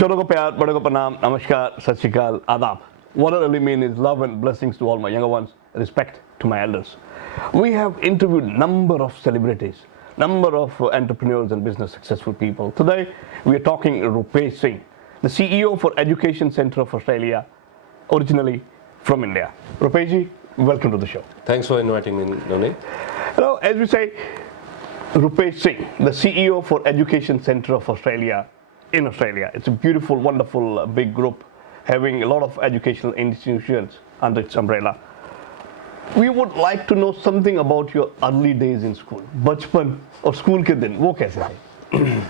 छोटों को प्यार, बड़ों को प्रणाम, नमस्कार, सत श्री अकाल, आदाब. What I really mean is love and blessings to all my younger ones, respect to my elders. We have interviewed number of celebrities, number of entrepreneurs and business successful people. Today, we are talking Rupesh Singh, the CEO for Education Centre of Australia, originally from India. Rupesh ji, welcome to the show. Thanks for inviting me, Navneet. Hello, as we say, Rupesh Singh, the CEO for Education Centre of Australia in Australia. It's a beautiful, wonderful, big group having a lot of educational institutions under its umbrella. We would like to know something about your early days in school. बचपन और school के दिन वो कैसे थे?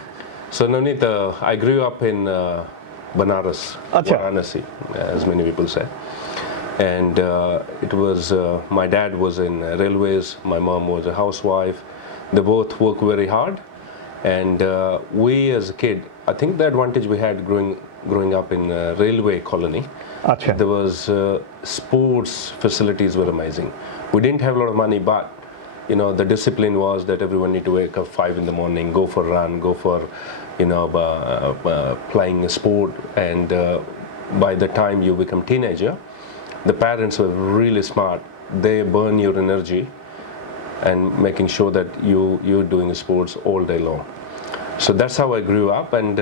So Navneet, I grew up in Banaras, Varanasi, as many people say. And it was, my dad was in railways, my mom was a housewife. They both work very hard. And we as a kid, I think the advantage we had growing up in a railway colony, there was sports facilities were amazing. We didn't have a lot of money, but you know the discipline was that everyone need to wake up 5 in the morning, go for a run, go for playing a sport, and by the time you become teenager, the parents were really smart. They burn your energy and making sure that you're doing sports all day long. So that's how I grew up, and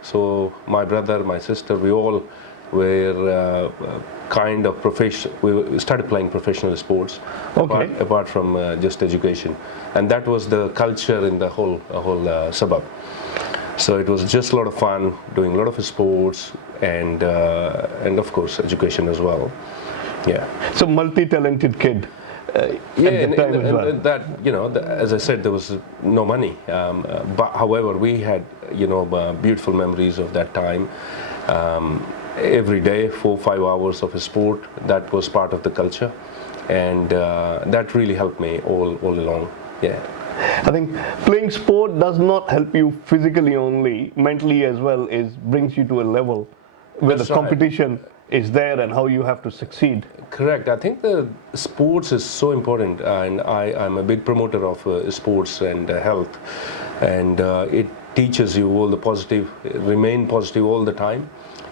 so my brother, my sister, we all were kind of professional. We started playing professional sports, apart from just education, and that was the culture in the whole suburb. So it was just a lot of fun, doing a lot of sports, and of course education as well. Yeah. So multi-talented kid. That as I said, there was no money, but however we had beautiful memories of that time. Every day 4-5 hours of a sport, that was part of the culture, and that really helped me all along. Yeah, I think playing sport does not help you physically only, mentally as well. Brings you to a level where the competition is there and how you have to succeed. Correct. I think the sports is so important, and I'm a big promoter of sports and health, and it teaches you all the positive, remain positive all the time,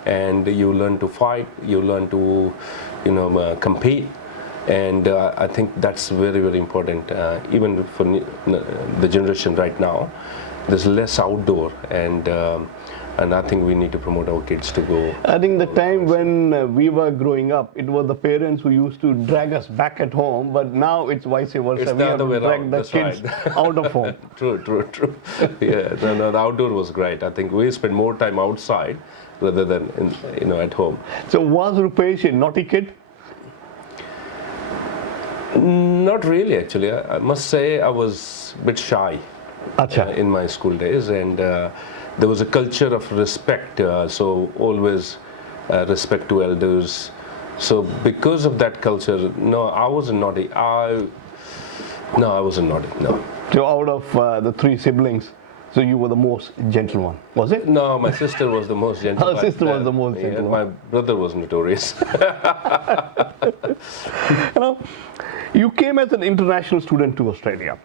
and you learn to fight, you learn to compete, and I think that's very, very important. Even for the generation right now, there's less outdoor, and I think we need to promote our kids to go. I think the time when we were growing up, it was the parents who used to drag us back at home, but now it's vice versa. It's we have to drag the kids out of home. True. Yeah, no, the outdoor was great. I think we spend more time outside rather than at home. So was Rupesh a naughty kid? Not really, actually. I must say I was a bit shy in my school days, and there was a culture of respect, so always respect to elders. So because of that culture, no, I wasn't naughty. I wasn't naughty, no. So out of the 3 siblings, so you were the most gentle one, was it? No, my sister was the most gentle. Her sister was the most gentle and my brother was notorious. You came as an international student to Australia.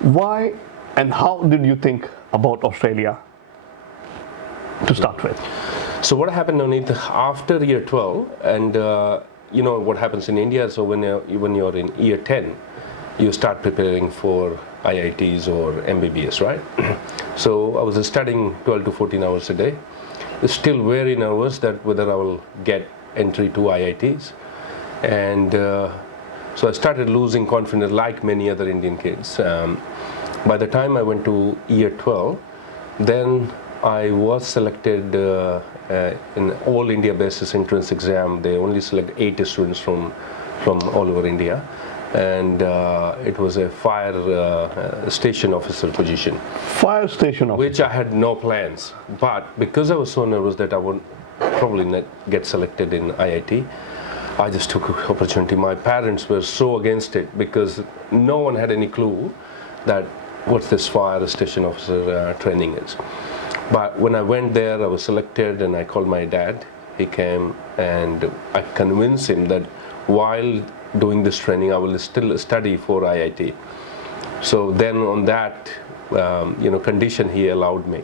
Why and how did you think about Australia to start with? So what happened, Navneet, after year 12, and what happens in India, so when you're in year 10, you start preparing for IITs or MBBS, right? So I was studying 12 to 14 hours a day. Still very nervous that whether I will get entry to IITs. And so I started losing confidence like many other Indian kids. By the time I went to year 12, then I was selected in all India basis entrance exam. They only select 80 students from all over India, and it was a fire station officer position. Fire station officer. Which I had no plans, but because I was so nervous that I would probably not get selected in IIT, I just took the opportunity. My parents were so against it because no one had any clue that what this fire station officer training is. But when I went there, I was selected, and I called my dad. He came, and I convinced him that while doing this training, I will still study for IIT. So then on that condition, he allowed me,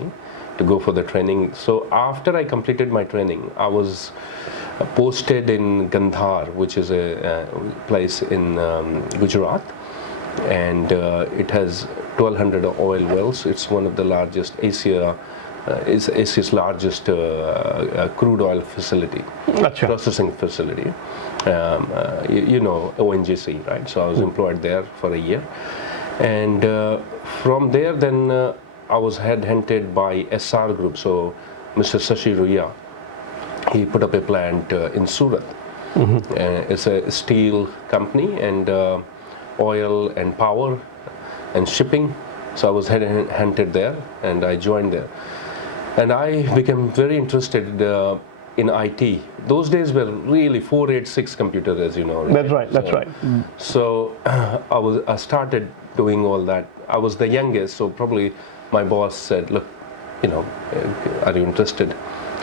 to go for the training. So after I completed my training, I was posted in Gandhar, which is a place in Gujarat, and it has 1,200 oil wells. It's one of the largest is Asia's largest crude oil facility, Gotcha. processing facility. You know ONGC, right? So I was employed there for a year, and from there then I was headhunted by SR Group. So Mr. Shashi Ruya, he put up a plant in Surat. It's a steel company and oil and power and shipping. So I was headhunted there, and I joined there. And I became very interested in IT. Those days were really 486 computers, as you know. Right? That's right. That's right. So I started doing all that. I was the youngest, so probably my boss said, "Look, are you interested?"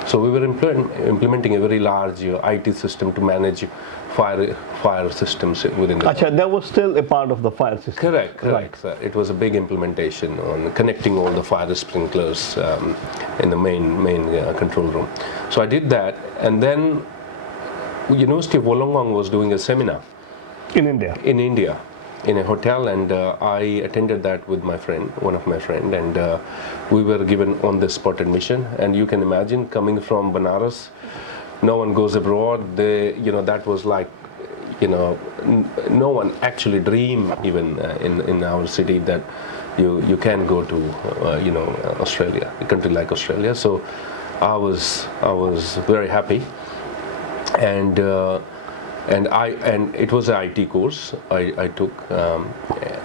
So we were implementing a very large IT system to manage fire systems within the. Achha, that was still a part of the fire system. Correct. Right. It was a big implementation on connecting all the fire sprinklers in the main control room. So I did that, and then University of Wollongong was doing a seminar In India. in a hotel, and I attended that with one of my friend, and we were given on-the-spot admission. And you can imagine, coming from Banaras, no one goes abroad. That was like, no one actually dream even in our city that you can go to Australia, a country like Australia. So I was very happy, and it was an IT course I took.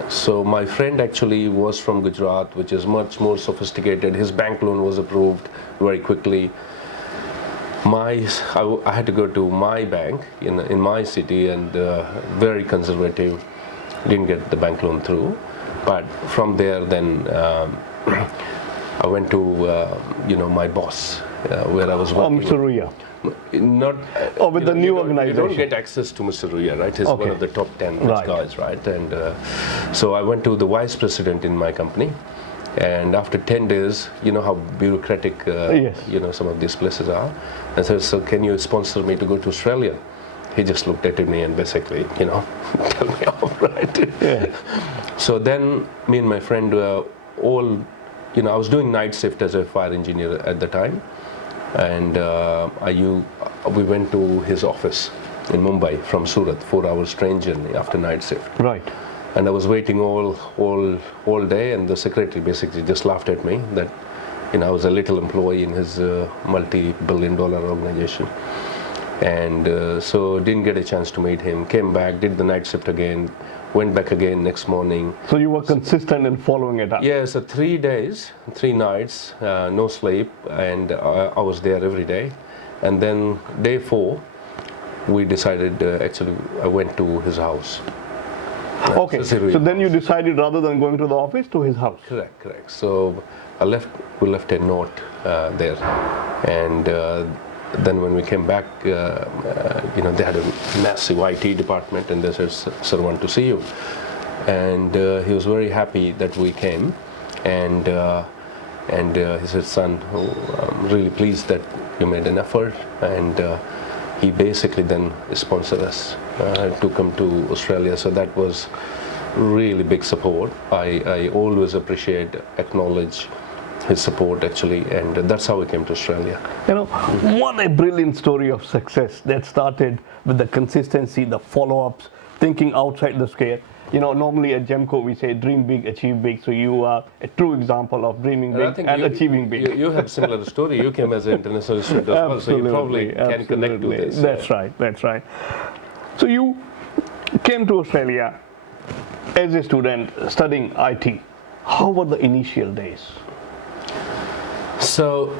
So my friend actually was from Gujarat, which is much more sophisticated. His bank loan was approved very quickly. I had to go to my bank in my city, and very conservative, didn't get the bank loan through. But from there then I went to my boss where I was working. Mr. Ruya. Not with the new organization. You don't get access to Mr. Ruya, right? He's one of the top 10 rich guys, right? And so I went to the vice president in my company, and after 10 days, you know how bureaucratic Yes. some of these places are. I said, "So can you sponsor me to go to Australia?" He just looked at me and basically, tell me off, right? Yeah. So then me and my friend I was doing night shift as a fire engineer at the time, and we went to his office in Mumbai from Surat, 4 hours train journey after night shift. Right. And I was waiting all day, and the secretary basically just laughed at me that I was a little employee in his multi-billion-dollar organization, and so didn't get a chance to meet him. Came back, did the night shift again, went back again next morning. So you were consistent in following it up. Yeah, so 3 days, 3 nights, no sleep, and I was there every day. And then day 4, we decided, actually, I went to his house. Okay, so then you decided, rather than going to the office, to his house. Correct. So we left a note there, and then when we came back, they had a massive IT department, and they said, "Sir, want to see you." And he was very happy that we came, and he said, "Son, I'm really pleased that you made an effort," and he basically then sponsored us to come to Australia. So that was really big support. I always acknowledge his support, actually, and that's how we came to Australia. What a brilliant story of success that started with the consistency, the follow-ups, thinking outside the scale. Normally at GEMCO we say dream big, achieve big. So you are a true example of dreaming big and achieving big. You have similar story. You came as an international student as well, so you probably can connect to this. That's right. So you came to Australia as a student studying IT. How were the initial days? So,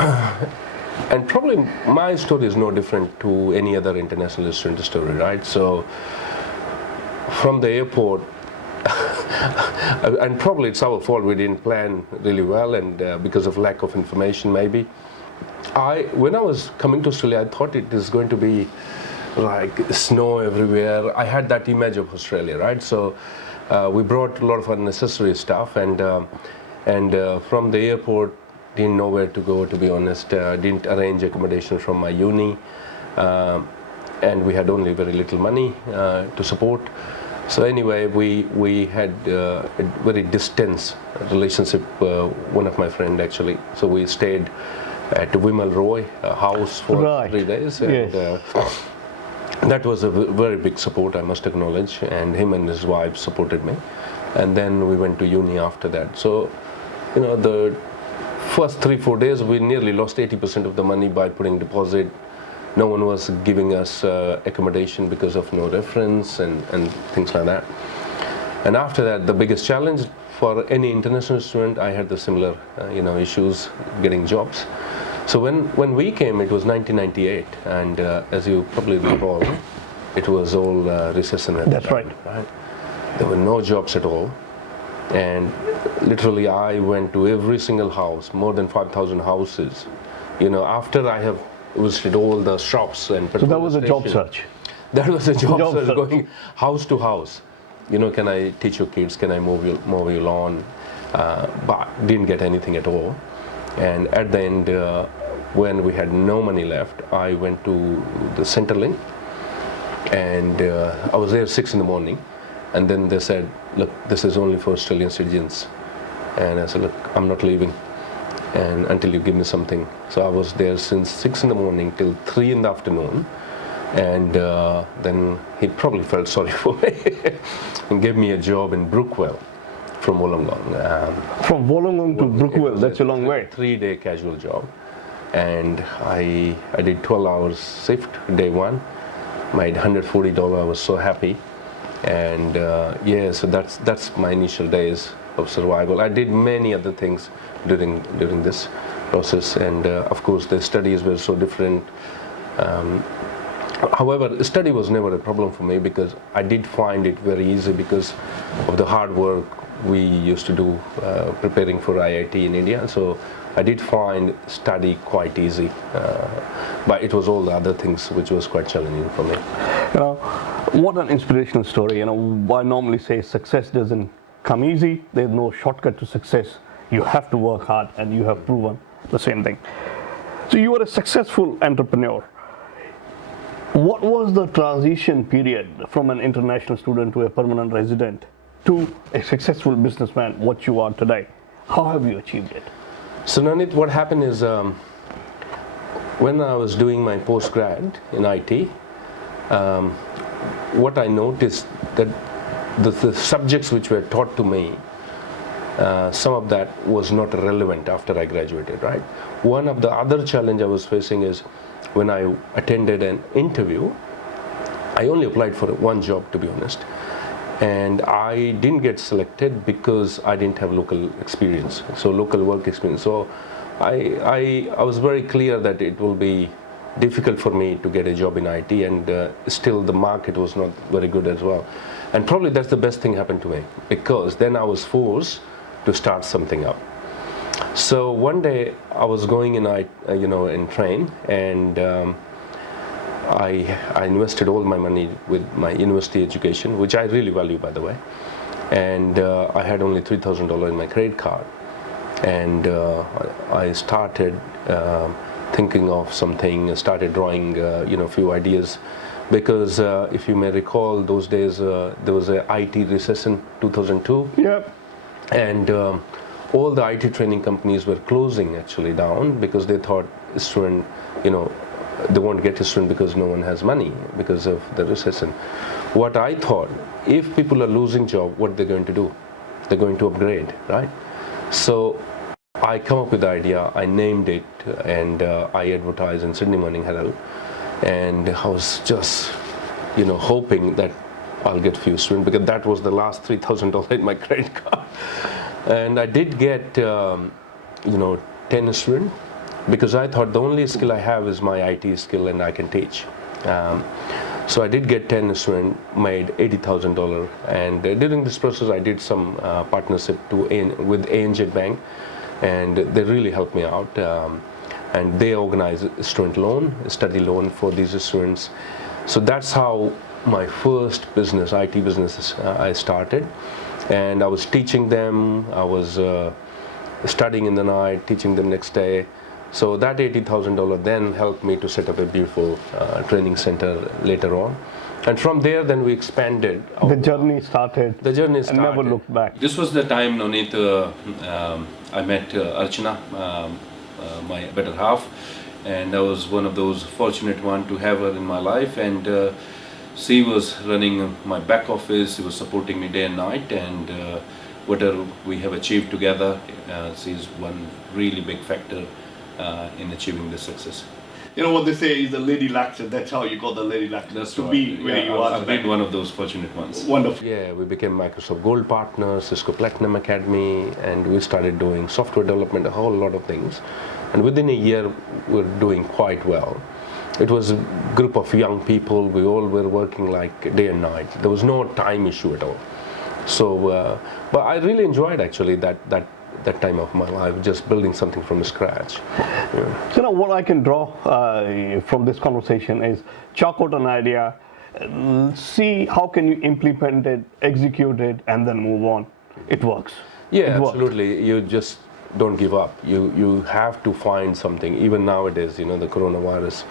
and probably my story is no different to any other international student story, right? So, from the airport, and probably it's our fault, we didn't plan really well, and because of lack of information maybe. When I was coming to Australia, I thought it is going to be like snow everywhere. I had that image of Australia, right? So we brought a lot of unnecessary stuff, and from the airport, didn't know where to go, to be honest. Didn't arrange accommodation from my uni, and we had only very little money to support. So anyway, we had a very distant relationship. One of my friend actually. So we stayed at Vimal Roy house for 3 days, and that was a very big support, I must acknowledge. And him and his wife supported me. And then we went to uni after that. So, the first 3-4 days we nearly lost 80% of the money by putting deposit. No one was giving us accommodation because of no reference and things like that. And after that, the biggest challenge for any international student, I had the similar issues getting jobs. So when we came, it was 1998, and as you probably recall, it was all recession at That's the time, right. There were no jobs at all, and literally I went to every single house, more than 5,000 houses. After I have visited all the shops and so that was a job search. That was a job search, going house to house. Can I teach your kids? Can I mow your lawn? But didn't get anything at all. And at the end, when we had no money left, I went to the Centrelink, and I was there 6 in the morning. And then they said, look, this is only for Australian citizens. And I said, look, I'm not leaving and until you give me something. So I was there since 6 in the morning till 3 in the afternoon. And then he probably felt sorry for me and gave me a job in Brookwell from Wollongong. From Wollongong to Brookwell, that's a long way. 3-day casual job. And I did 12 hours shift day one, made $140. I was so happy. And so that's my initial days of survival. I did many other things during this process, and of course the studies were so different. However, study was never a problem for me because I did find it very easy because of the hard work we used to do preparing for IIT in India. So I did find study quite easy, but it was all the other things which was quite challenging for me. What an inspirational story. I normally say success doesn't come easy. There's no shortcut to success. You have to work hard, and you have proven the same thing. So you are a successful entrepreneur. What was the transition period from an international student to a permanent resident to a successful businessman, what you are today? How have you achieved it? So Navneet, what happened is when I was doing my postgrad in IT, what I noticed that the subjects which were taught to me, some of that was not relevant after I graduated, right? One of the other challenge I was facing is when I attended an interview, I only applied for one job, to be honest, and I didn't get selected because I didn't have local experience, so local work experience. So I was very clear that it will be difficult for me to get a job in IT, and still the market was not very good as well. And probably that's the best thing happened to me, because then I was forced to start something up. So one day I was going in train, and I invested all my money with my university education, which I really value, by the way. And I had only $3,000 in my credit card, and I started thinking of something, started drawing, a few ideas, because if you may recall, those days there was a IT recession, 2002. Yep. And all the IT training companies were closing actually down because they thought student, they won't get a student because no one has money because of the recession. What I thought, if people are losing job, what they're going to do? They're going to upgrade, right? So I come up with the idea, I named it, and I advertised in Sydney Morning Herald, and I was just, hoping that I'll get few students, because that was the last $3,000 in my credit card. And I did get, 10 students, because I thought the only skill I have is my IT skill and I can teach. So I did get 10 students, made $80,000, and during this process I did some partnership with ANZ Bank, and they really helped me out. And they organized a student loan, a study loan for these students. So that's how my first business, IT business, I started. And I was teaching them, I was studying in the night, teaching them next day. So that $80,000 then helped me to set up a beautiful training center later on. And from there, then we expanded. The journey started. The journey started. And never looked back. This was the time, Navneet, I met Archana, my better half, and I was one of those fortunate one to have her in my life. And she was running my back office. She was supporting me day and night, and whatever we have achieved together, she's one really big factor in achieving this success. You know what they say is the lady lecture. That's how you got the lady lecture. That's to right. be where you are I've today. been one of those fortunate ones. Wonderful. Yeah, we became Microsoft Gold partners, Cisco Platinum Academy, and we started doing software development, a whole lot of things. And within a year, we're doing quite well. It was a group of young people. We all were working like day and night. There was no time issue at all. So, but I really enjoyed actually that time of my life, just building something from scratch. Yeah. So now what I can draw from this conversation is chalk out an idea, see how can you implement it, execute it, and then move on. It works. Yeah, It worked. absolutely. You just don't give up. You have to find something. Even nowadays, the coronavirus,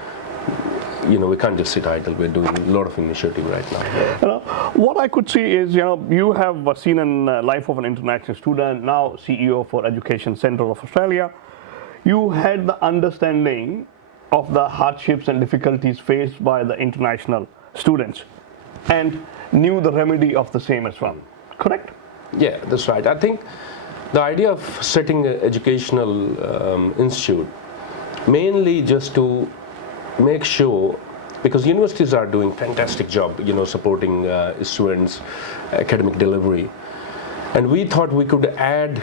we can't just sit idle. We're doing a lot of initiative right now. What I could see is, you have seen in life of an international student, now CEO for Education Centre of Australia. You had the understanding of the hardships and difficulties faced by the international students and knew the remedy of the same as well. Correct? Yeah, that's right. I think the idea of setting an educational institute mainly just to make sure, because universities are doing fantastic job, supporting students' academic delivery, and we thought we could add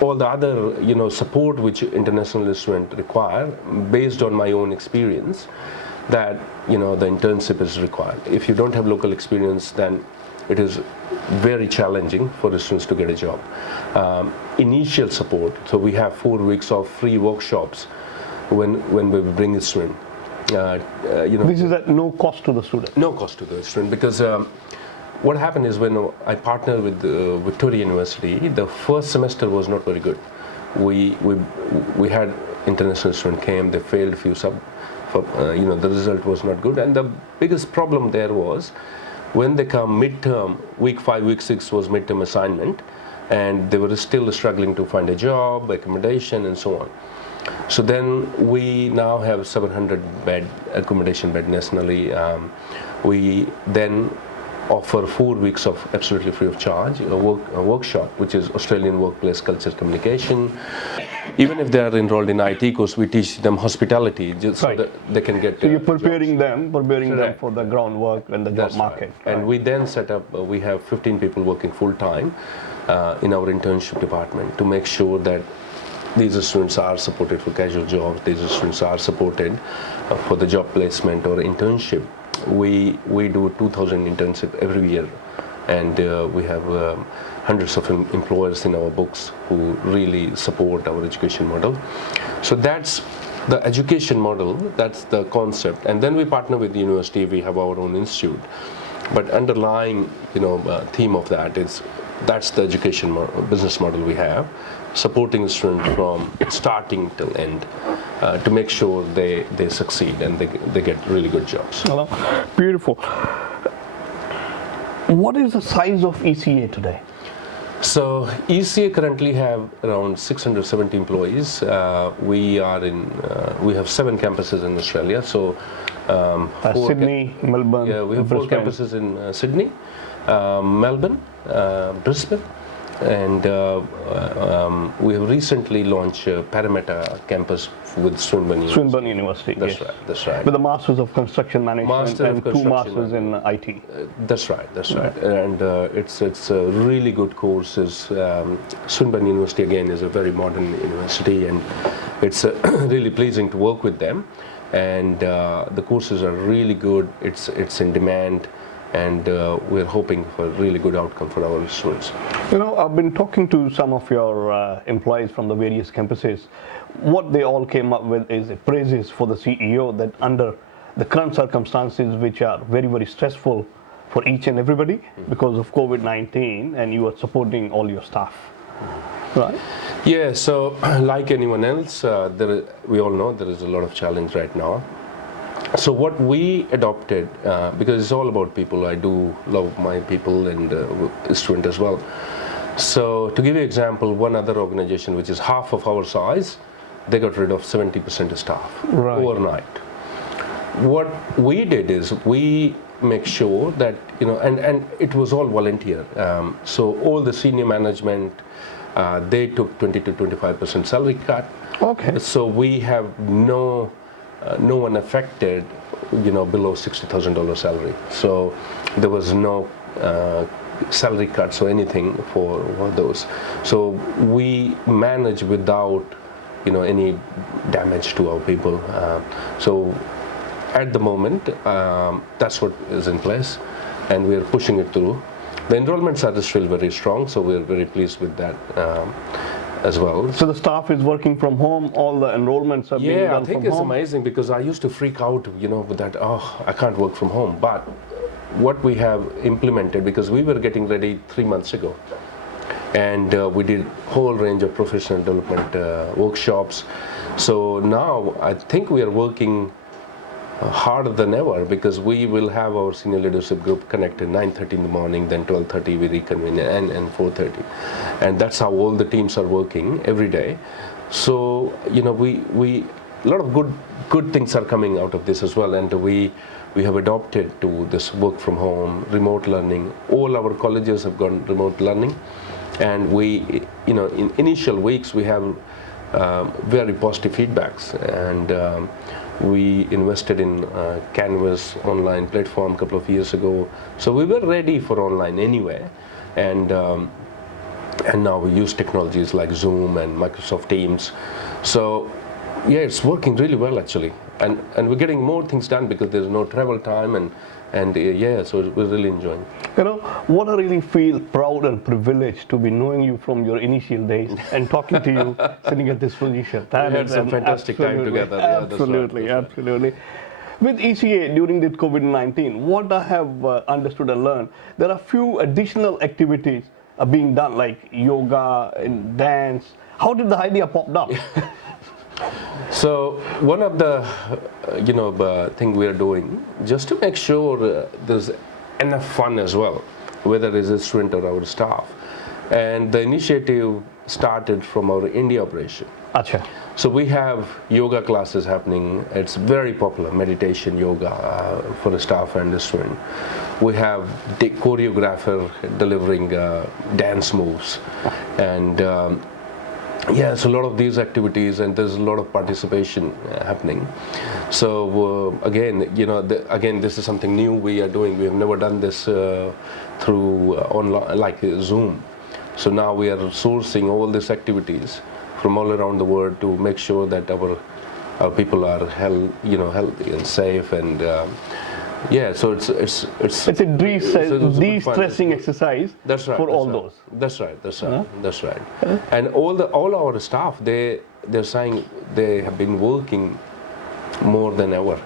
all the other, support which international students require, based on my own experience, that the internship is required. If you don't have local experience, then it is very challenging for the students to get a job. Initial support, so we have 4 weeks of free workshops when we bring a student. This is at no cost to the student. No cost to the student, because what happened is when I partnered with Victoria University, the first semester was not very good. We had international students came, they failed a few the result was not good, and the biggest problem there was when they come midterm, week 5, week 6 was midterm assignment, and they were still struggling to find a job, accommodation, and so on. So then we now have 700 bed accommodation bed nationally. We then offer 4 weeks of absolutely free of charge a workshop, which is Australian workplace culture communication. Even if they are enrolled in IT course, we teach them hospitality, just Right. so that they can get. So you're preparing them Correct. for the groundwork and the job That's market. right. And we then set up, we have 15 people working full time in our internship department to make sure that these students are supported for casual jobs, these students are supported for the job placement or internship. We do 2,000 internship every year, and we have hundreds of employers in our books who really support our education model. So that's the education model, that's the concept. And then we partner with the university, we have our own institute. But underlying theme of that is, that's the education business model we have, supporting the student from starting till end to make sure they succeed and they get really good jobs. Hello. Beautiful. What is the size of ECA today? So ECA currently have around 670 employees. We have 7 campuses in Australia. So Sydney, Melbourne, yeah, we have Brisbane. 4 campuses in Sydney, Melbourne, Brisbane, and we have recently launched Parramatta campus with Swinburne Swinburne University. That's yes. right. That's right. With a Masters of Construction Management Master of and 2 Construction Masters in IT. That's right. That's right. And it's a really good courses. Swinburne University again is a very modern university, and it's really pleasing to work with them. And the courses are really good. It's in demand, and we're hoping for a really good outcome for our students. I've been talking to some of your employees from the various campuses. What they all came up with is praises for the CEO, that under the current circumstances, which are very, very stressful for each and everybody because of COVID-19, and you are supporting all your staff. Right? Yeah, so like anyone else, we all know there is a lot of challenge right now. So what we adopted, because it's all about people, I do love my people and student as well. So to give you an example, one other organization which is half of our size, they got rid of 70% of staff overnight. What we did is we make sure that, and it was all volunteer. So all the senior management, they took 20 to 25% salary cut. Okay. So we have no one affected, below $60,000 salary. So there was no salary cuts or anything for those. So we manage without, any damage to our people. So at the moment, that's what is in place, and we're pushing it through. The enrollments are still very strong, so we're very pleased with that as well. So the staff is working from home, all the enrollments are being done from home? Yeah, I think it's amazing, because I used to freak out, with that, I can't work from home. But what we have implemented, because we were getting ready 3 months ago, and we did whole range of professional development workshops. So now I think we are working harder than ever, because we will have our senior leadership group connected 9:30 in the morning, then 12:30 we reconvene, and 4:30, and that's how all the teams are working every day. So we a lot of good things are coming out of this as well, and we have adopted to this work from home, remote learning. All our colleges have gone remote learning, and we, in initial weeks we have very positive feedbacks, and we invested in Canvas online platform a couple of years ago. So we were ready for online anyway, and now we use technologies like Zoom and Microsoft Teams. So yeah, it's working really well actually, and we're getting more things done because there's no travel time, and yeah, so we're really enjoying. What I really feel proud and privileged to be knowing you from your initial days and talking to you sitting at this position. We had some fantastic time together. Yeah, absolutely, absolutely. With ECA during the COVID-19, what I have understood and learned, there are few additional activities being done, like yoga and dance. How did the idea pop up? So one of the thing we are doing, just to make sure there's enough fun as well, whether it's a student or our staff, and the initiative started from our India operation. Achha. So we have yoga classes happening. It's very popular, meditation yoga for the staff and the student. We have the choreographer delivering dance moves, and yeah, so a lot of these activities, and there's a lot of participation happening. So again, again, this is something new we are doing. We have never done this through online, like Zoom. So now we are sourcing all these activities from all around the world to make sure that our people are healthy and safe, and yeah, so it's a de-stressing exercise. That's right, for that's all right. those. That's right. That's right. And all our staff, they're saying they have been working more than ever.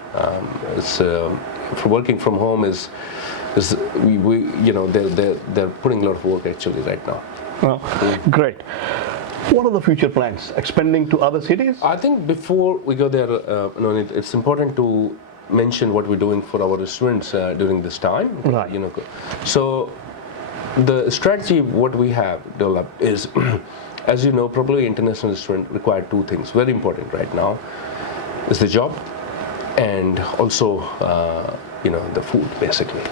For working from home is they're putting a lot of work actually right now. Well, great. What are the future plans? Expanding to other cities? I think before we go there, it's important to mention what we're doing for our students during this time. Right. So the strategy what we have developed is, as you know, probably international student require two things, very important right now, is the job and also the food, basically.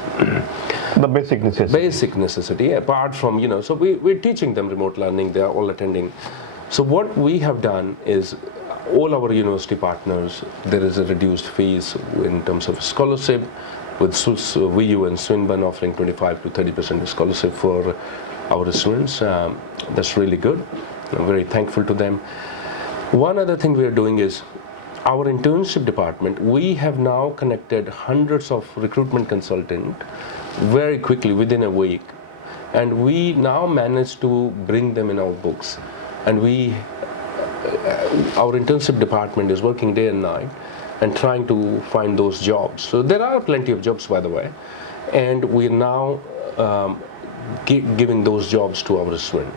The basic necessity. Basic necessity, apart from, so we're teaching them remote learning, they are all attending. So what we have done is, all our university partners, there is a reduced fees in terms of scholarship, with VU and Swinburne offering 25 to 30% scholarship for our students. That's really good. I'm very thankful to them. One other thing we are doing is, our internship department, we have now connected hundreds of recruitment consultants very quickly within a week, and we now manage to bring them in our books, and our internship department is working day and night and trying to find those jobs. So there are plenty of jobs, by the way, and we're now giving those jobs to our students.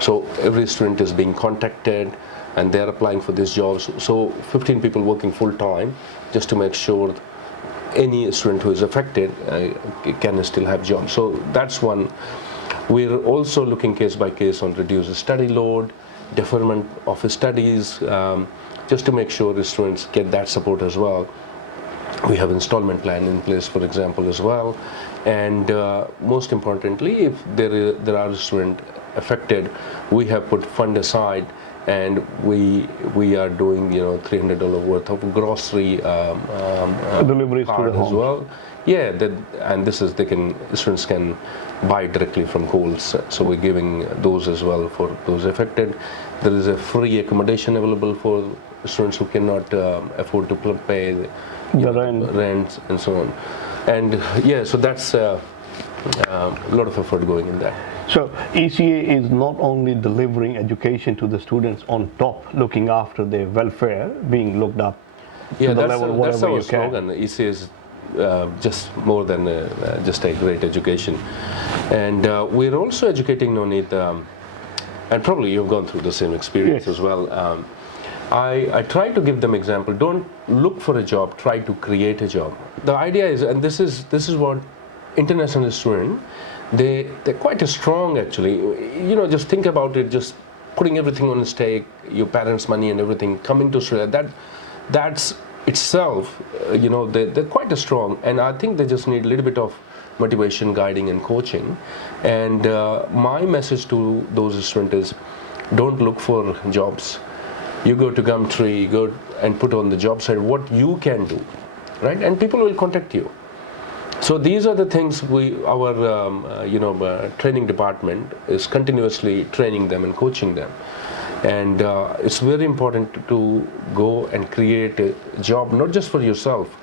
So every student is being contacted and they're applying for these jobs. So 15 people working full time just to make sure any student who is affected can still have jobs. So that's one. We're also looking case by case on reduced study load, deferment of studies, just to make sure the students get that support as well. We have installment plan in place, for example, as well. And most importantly, if there are students affected, we have put fund aside, and we are doing $300 worth of grocery deliveries to the as home. well. Yeah, and students can buy directly from Coles. So we're giving those as well for those affected. There is a free accommodation available for students who cannot afford to pay The rent and so on. And yeah, so that's a lot of effort going in that. So ECA is not only delivering education to the students, on top looking after their welfare, being looked up Yeah, to the that's, level that's whatever our you can. slogan. ECA is just more than just a great education. And we're also educating Navneet, and probably you've gone through the same experience Yes. as well. I try to give them example. Don't look for a job, try to create a job. The idea is, and this is what international students, they're quite strong actually. Just think about it, just putting everything on stake, your parents' money and everything, coming to Australia, that's itself, they're quite strong, and I think they just need a little bit of motivation, guiding and coaching. And my message to those students is, don't look for jobs. You go to Gumtree, go and put on the job site what you can do, right? And people will contact you. So these are the things our training department is continuously training them and coaching them. And it's very important to go and create a job, not just for yourself,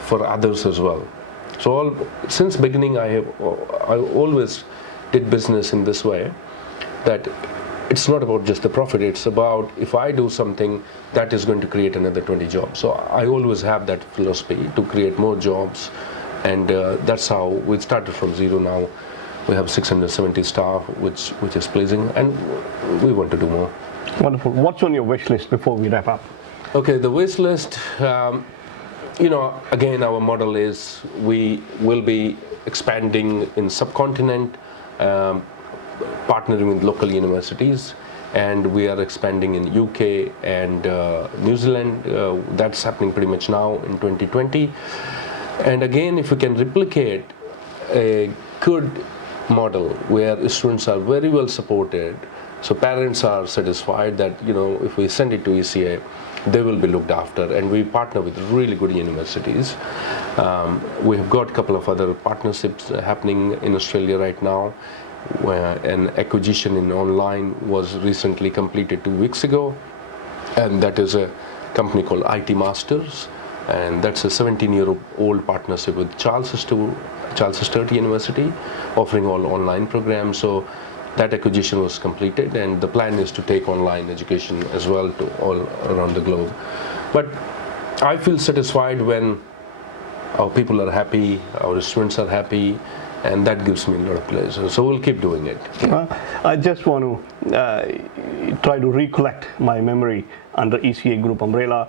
for others as well. So since beginning, I always did business in this way, that it's not about just the profit, it's about if I do something that is going to create another 20 jobs. So I always have that philosophy to create more jobs, and that's how we started from zero. Now we have 670 staff, which is pleasing, and we want to do more. Wonderful. What's on your wish list before we wrap up? Okay, the wish list, again, our model is we will be expanding in subcontinent, partnering with local universities, and we are expanding in UK and New Zealand. That's happening pretty much now in 2020. And again, if we can replicate a good model where students are very well supported, so parents are satisfied that if we send it to ECA, they will be looked after, and we partner with really good universities. We have got a couple of other partnerships happening in Australia right now, where an acquisition in online was recently completed 2 weeks ago, and that is a company called IT Masters, and that's a 17-year-old partnership with Charles Sturt University, offering all online programs. So that acquisition was completed, and the plan is to take online education as well to all around the globe. But I feel satisfied when our people are happy, our students are happy, and that gives me a lot of pleasure. So we'll keep doing it. I just want to try to recollect my memory under ECA Group umbrella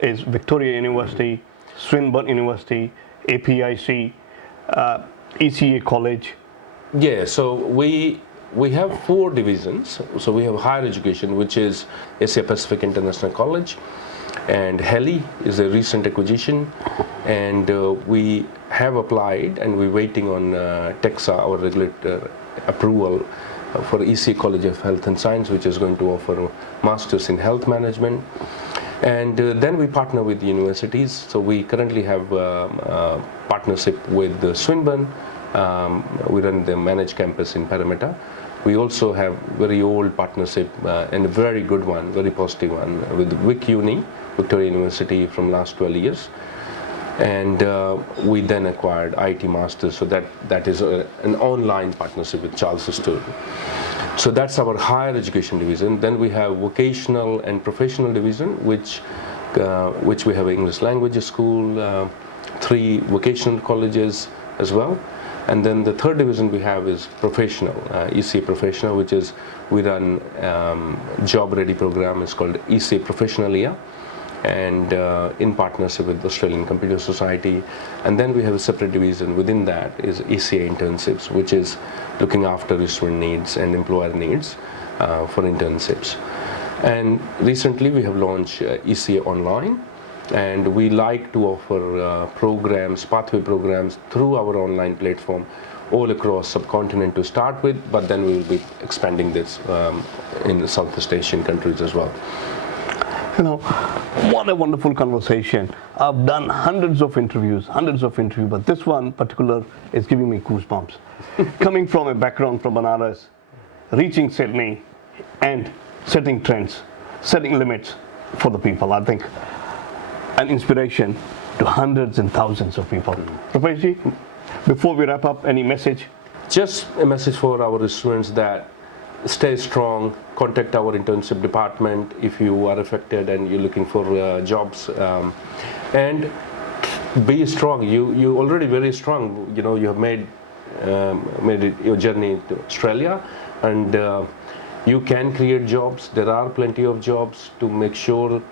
is Victoria University, Swinburne University, APIC, ECA College. Yeah, so we have 4 divisions. So we have higher education, which is Asia Pacific International College, and Heli is a recent acquisition, and we have applied and we're waiting on TEXA, our regulator, approval for ECA College of Health and Science, which is going to offer Masters in Health Management. And then we partner with the universities. So we currently have a partnership with Swinburne. We run the managed campus in Parramatta. We also have very old partnership and a very good one, very positive one, with Vic Uni, Victoria University, from last 12 years. And we then acquired IT Masters, so that is an online partnership with Charles Sturt. So that's our higher education division. Then we have vocational and professional division, which we have an English language school, 3 vocational colleges as well. And then the third division we have is professional, ECA professional, which is we run job ready program. It's called ECA Professional Year, and in partnership with the Australian Computer Society. And then we have a separate division within that is ECA internships, which is looking after student needs and employer needs for internships. And recently we have launched ECA Online, and we like to offer programs, pathway programs through our online platform all across subcontinent to start with, but then we will be expanding this in the Southeast Asian countries as well. You know, what a wonderful conversation. I've done hundreds of interviews, but this one particular is giving me goosebumps. Coming from a background from Banaras, reaching Sydney and setting trends, setting limits for the people, I think an inspiration to hundreds and thousands of people. Rupeshji, before we wrap up, any message? Just a message for our students that stay strong, contact our internship department if you are affected and you're looking for jobs, and be strong. You already very strong. You know, you have made it your journey to Australia, and you can create jobs. There are plenty of jobs to make sure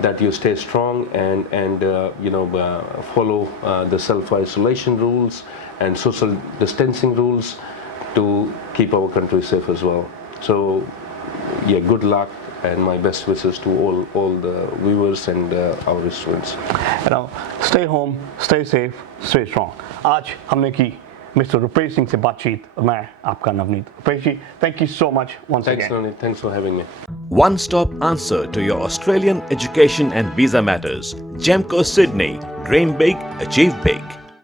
that you stay strong and follow the self-isolation rules and social distancing rules to keep our country safe as well. So, yeah, good luck and my best wishes to all the viewers and our students. You know, stay home, stay safe, stay strong. आज हमने की mister Rupesh Singh से बातचीत, मैं आपका नवनीत. रुपेश जी, thank you so much once Thanks, again. Navneet. Thanks for having me. One-stop answer to your Australian education and visa matters. Gemco Sydney. Dream big, achieve big.